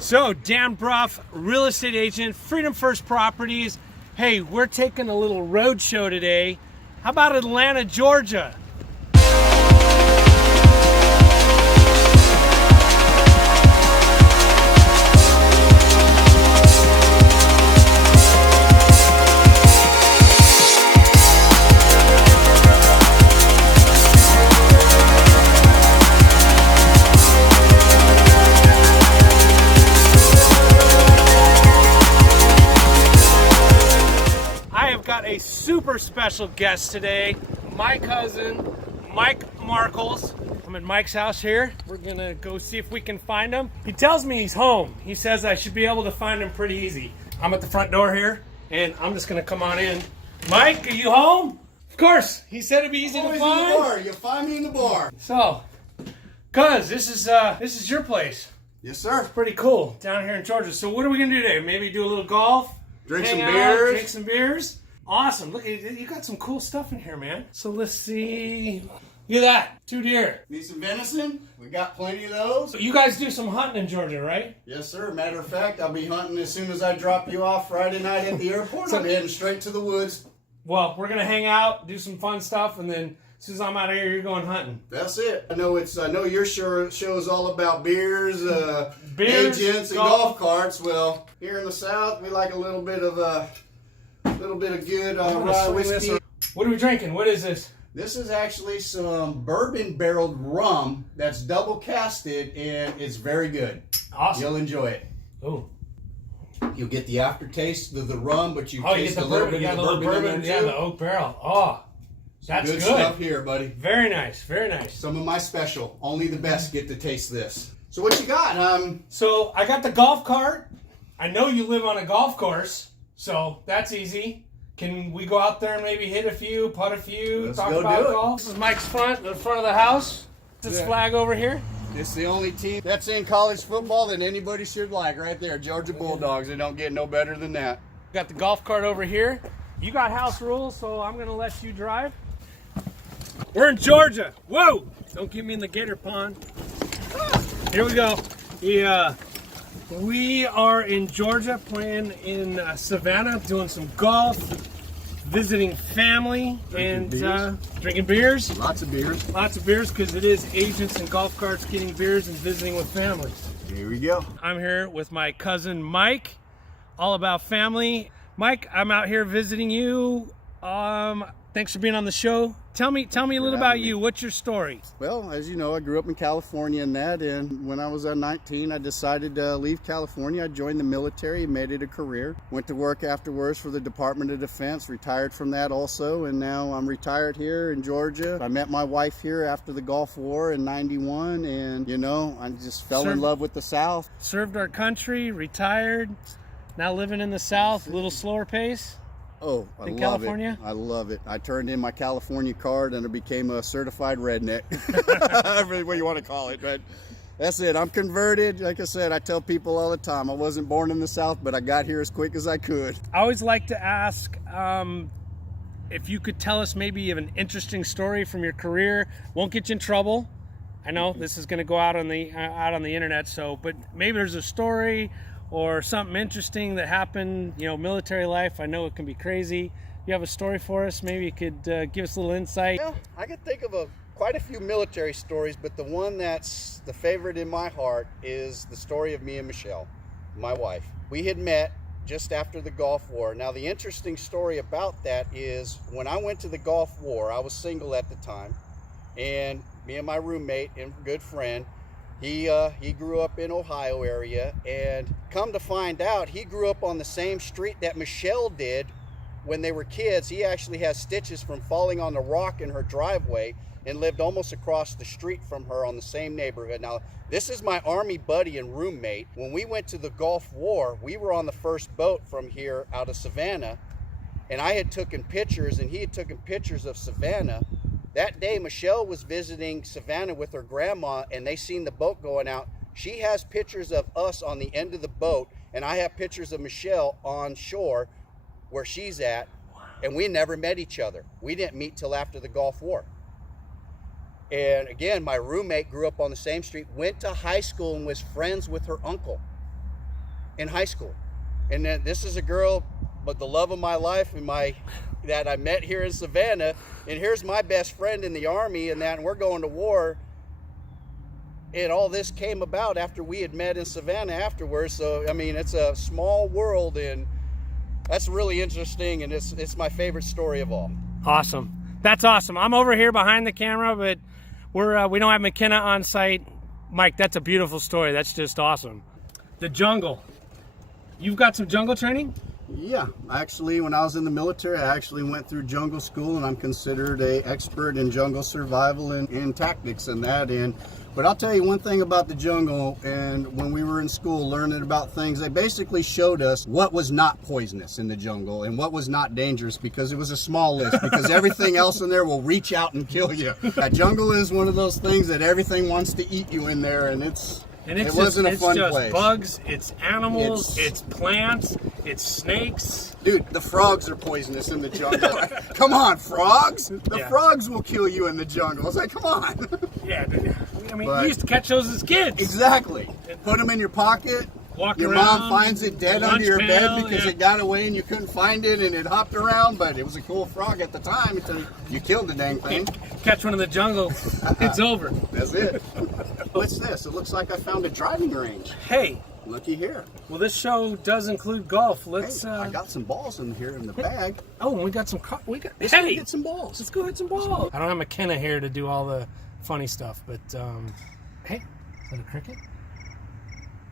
So, Dan Brough, real estate agent, Freedom First Properties. Hey, we're taking a little road show today. How about Atlanta, Georgia? Got a super special guest today, my cousin Mike Markles. I'm at Mike's house here. We're gonna go see if we can find him. He tells me he's home. He says I should be able to find him pretty easy. I'm at the front door here and I'm just gonna come on in. Mike, are you home? Of course. He said it'd be easy to find. Always in the bar. You'll find me in the bar. So, cuz this is your place. Yes, sir. It's pretty cool down here in Georgia. So what are we gonna do today? Maybe do a little golf, Drink hang some out, beers. drink some beers. Awesome. Look, you got some cool stuff in here, man. So let's see. Look at that. 2 deer. Need some venison? We got plenty of those. So you guys do some hunting in Georgia, right? Yes, sir. Matter of fact, I'll be hunting as soon as I drop you off Friday night at the airport. I'm heading straight to the woods. Well, we're going to hang out, do some fun stuff, and then as soon as I'm out of here, you're going hunting. That's it. I know your show is all about beers, Beers, agents, and golf carts. Well, here in the South, we like a little bit of good rye whiskey. What are we drinking? What is this? This is actually some bourbon barreled rum that's double casted, and it's very good. Awesome. You'll enjoy it. Oh. You'll get the aftertaste of the rum, but you You taste get a little bit of of the the bourbon. bourbon in there Yeah, too. the oak barrel. Oh, that's Good good. stuff here, buddy. Very nice. Very nice. Some of my special. Only the best get to taste this. So what you got? So I got the golf cart. I know you live on a golf course, so that's easy. Can we go out there and maybe hit a few, putt a few, Let's talk go about do it. golf? This is Mike's the front of the house. This Yeah. flag over here. It's the only team that's in college football that anybody should like right there. Georgia Bulldogs. They don't get no better than that. Got the golf cart over here. You got house rules, so I'm gonna let you drive. We're in Georgia. Whoa! Don't get me in the gator pond. Here we go. We are in Georgia, playing in Savannah, doing some golf, visiting family, drinking beers. Lots of beers. Lots of beers, because it is agents and golf carts getting beers and visiting with families. Here we go. I'm here with my cousin Mike, all about family. Mike, I'm out here visiting you. Thanks for being on the show. Tell me a little about you. What's your story? Well, as you know, I grew up in California and when I was 19, I decided to leave California. I joined the military, made it a career. Went to work afterwards for the Department of Defense, retired from that also, and now I'm retired here in Georgia. I met my wife here after the Gulf War in '91, and I just fell in love with the South. Served our country, retired, now living in the South, a little slower pace. Oh, I in love California? it. I love it. I turned in my California card and I became a certified redneck. Really what you want to call it, but that's it. I'm converted. Like I said, I tell people all the time, I wasn't born in the South, but I got here as quick as I could. I always like to ask if you could tell us maybe of an interesting story from your career. Won't get you in trouble. I know this is going to go out on the internet, but maybe there's a story or something interesting that happened, military life. I know it can be crazy. You have a story for us? Maybe you could give us a little insight. Well, I could think of quite a few military stories, but the one that's the favorite in my heart is the story of me and Michelle, my wife. We had met just after the Gulf War. Now, the interesting story about that is when I went to the Gulf War, I was single at the time, and me and my roommate and good friend, he grew up in Ohio area, and come to find out, he grew up on the same street that Michelle did when they were kids. He actually has stitches from falling on the rock in her driveway and lived almost across the street from her on the same neighborhood. Now, this is my Army buddy and roommate. When we went to the Gulf War, we were on the first boat from here out of Savannah, and I had taken pictures and he had taken pictures of Savannah. That day, Michelle was visiting Savannah with her grandma, and they seen the boat going out. She has pictures of us on the end of the boat, and I have pictures of Michelle on shore where she's at, and we never met each other. We didn't meet till after the Gulf War. And again, my roommate grew up on the same street, went to high school, and was friends with her uncle. in high school. And then this is a girl, but the love of my life and that I met here in Savannah. And here's my best friend in the Army and we're going to war. And all this came about after we had met in Savannah afterwards. So, I mean, it's a small world, and that's really interesting, and it's my favorite story of all. Awesome. That's awesome. I'm over here behind the camera, but we don't have McKenna on site. Mike, that's a beautiful story. That's just awesome. The jungle. You've got some jungle training? Yeah, actually, when I was in the military, I actually went through jungle school, and I'm considered an expert in jungle survival and tactics and that. But I'll tell you one thing about the jungle, and when we were in school learning about things, they basically showed us what was not poisonous in the jungle and what was not dangerous, because it was a small list, because everything else in there will reach out and kill you. That jungle is one of those things that everything wants to eat you in there, and it wasn't a fun place. It's just bugs, it's animals, it's plants, it's snakes. Dude, the frogs are poisonous in the jungle. Come on, frogs! The frogs will kill you in the jungle. I was like, come on. Yeah, I mean, we used to catch those as kids. Exactly. Put them in your pocket. Your mom finds it dead under your bed because it got away and you couldn't find it, and it hopped around, but it was a cool frog at the time until you killed the dang thing. Catch one in the jungle, it's over. That's it. What's this? It looks like I found a driving range. Hey. Looky here. Well, this show does include golf. Let's. I got some balls in here in the bag. Oh, and we got some. Let's go get some balls. Let's go hit some balls. I don't have McKenna here to do all the funny stuff, but hey, is that a cricket?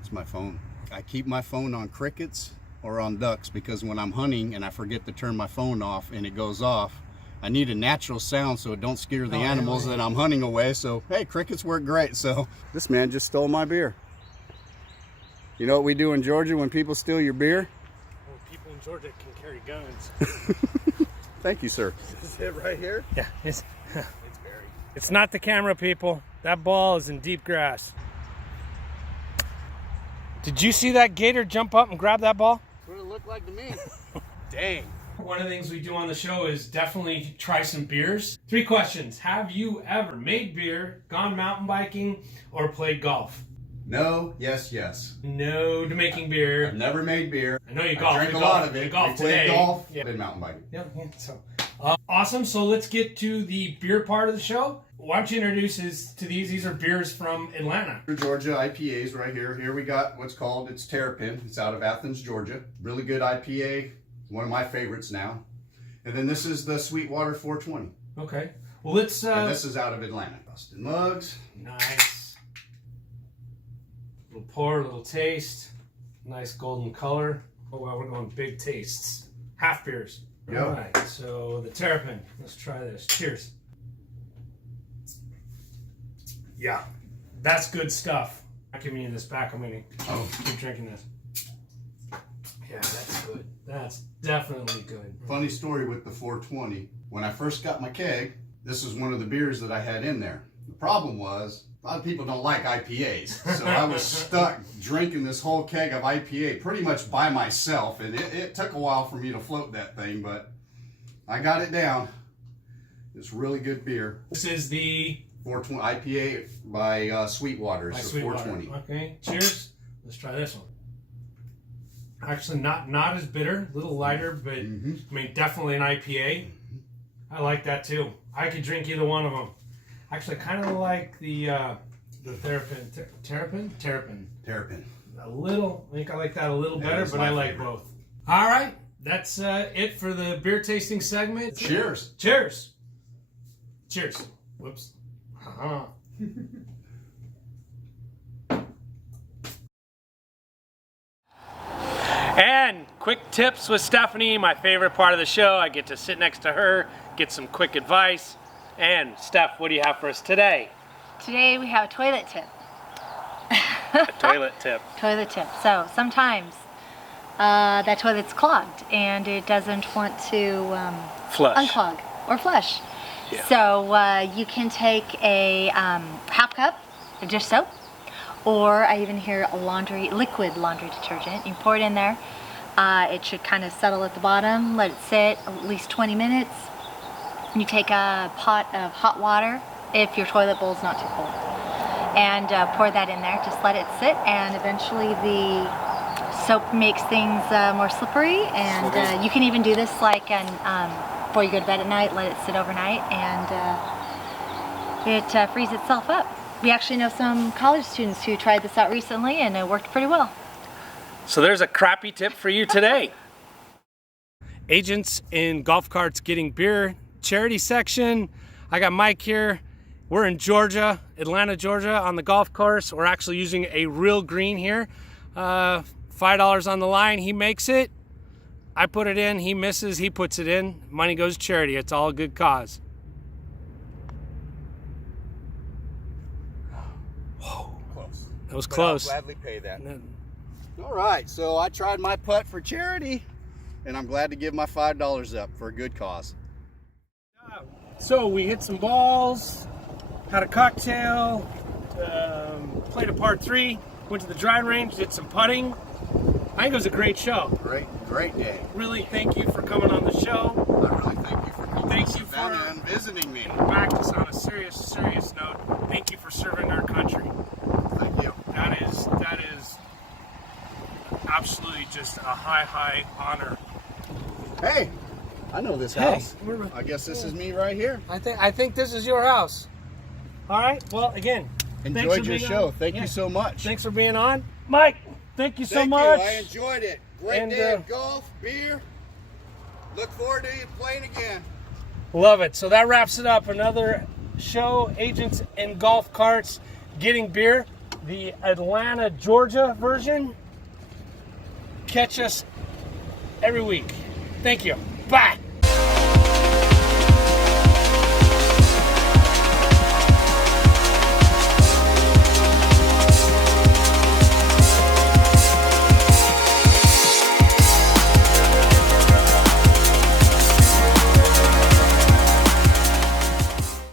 It's my phone. I keep my phone on crickets or on ducks, because when I'm hunting and I forget to turn my phone off and it goes off, I need a natural sound so it don't scare the animals that I'm hunting away. So, hey, crickets work great. So, this man just stole my beer. You know what we do in Georgia when people steal your beer? Well, people in Georgia can carry guns. Thank you, sir. Is it right here? Yeah, it's buried. It's not the camera, people. That ball is in deep grass. Did you see that gator jump up and grab that ball? That's what it looked like to me. Dang. One of the things we do on the show is definitely try some beers. 3 questions. Have you ever made beer, gone mountain biking, or played golf? No, yes, yes. No to making beer. I've never made beer. I know you golf. I drink a lot of it. Golf today. Golf. Yeah. Been mountain biking. Yeah. So, awesome. So let's get to the beer part of the show. Why don't you introduce us to these? These are beers from Atlanta. Georgia IPAs right here. Here we got what's called, it's Terrapin. It's out of Athens, Georgia. Really good IPA. One of my favorites now. And then this is the Sweetwater 420. Okay. Well, let's. And this is out of Atlanta. Busted mugs. Nice. Little pour, little taste. Nice golden color. Oh wow, we're going big tastes. Half beers. Yep. All right. So the Terrapin. Let's try this. Cheers. Yeah, that's good stuff. I'm giving you this back. I'm gonna keep drinking this. Yeah, that's good. That's definitely good. Funny story with the 420. When I first got my keg, this was one of the beers that I had in there. The problem was, a lot of people don't like IPAs. So I was stuck drinking this whole keg of IPA pretty much by myself. And it took a while for me to float that thing, but I got it down. It's really good beer. This is the 420 IPA by Sweetwater. By so Sweetwater. 420. Okay, cheers. Let's try this one. Actually, not as bitter, a little lighter, but I mean, definitely an IPA. I like that too. I could drink either one of them. Actually, I kind of like the Terrapin. Terrapin. A little. I think I like that a little better, but I like both. All right, that's it for the beer tasting segment. Cheers. Cheers. Cheers. Whoops. And quick tips with Stephanie, my favorite part of the show. I get to sit next to her, get some quick advice. And Steph, what do you have for us today? Today we have a toilet tip. A toilet tip. Toilet tip. So sometimes that toilet's clogged and it doesn't want to Flush. unclog or flush. Yeah. So you can take a half cup of dish soap, or I even hear a liquid laundry detergent. You pour it in there. It should kind of settle at the bottom. Let it sit at least 20 minutes. You take a pot of hot water if your toilet bowl is not too cold, and pour that in there. Just let it sit, and eventually the soap makes things more slippery, and you can even do this like before you go to bed at night, let it sit overnight, and it frees itself up. We actually know some college students who tried this out recently, and it worked pretty well. So there's a crappy tip for you today. Agents in Golf Carts Getting Beer charity section. I got Mike here. We're in Georgia, Atlanta, Georgia, on the golf course. We're actually using a real green here. $5 on the line. He makes it. I put it in. He misses. He puts it in. Money goes to charity. It's all a good cause. Whoa. Close. That was But close. I'll gladly pay that. All right, so I tried my putt for charity, and I'm glad to give my $5 up for a good cause. So we hit some balls, had a cocktail, played a par 3, went to the driving range, did some putting. I think it was a great show. Great day. Really thank you for coming on the show. I really thank you for coming Thank to you Savannah for- and visiting me. Back to us on a serious note. Thank you for serving our country. Thank you. That is absolutely just a high honor. Hey, I know this Hey, house. I guess this is me right here. I think this is your house. All right. Well, again, thanks Enjoyed for your being show. on. Thank Yeah. you so much. Thanks for being on, Mike. Thank you so Thank much. you. I enjoyed it. Great And, day of golf, beer. Look forward to you playing again. Love it. So that wraps it up. Another show, Agents in Golf Carts Getting Beer, the Atlanta, Georgia version. Catch us every week. Thank you. Bye.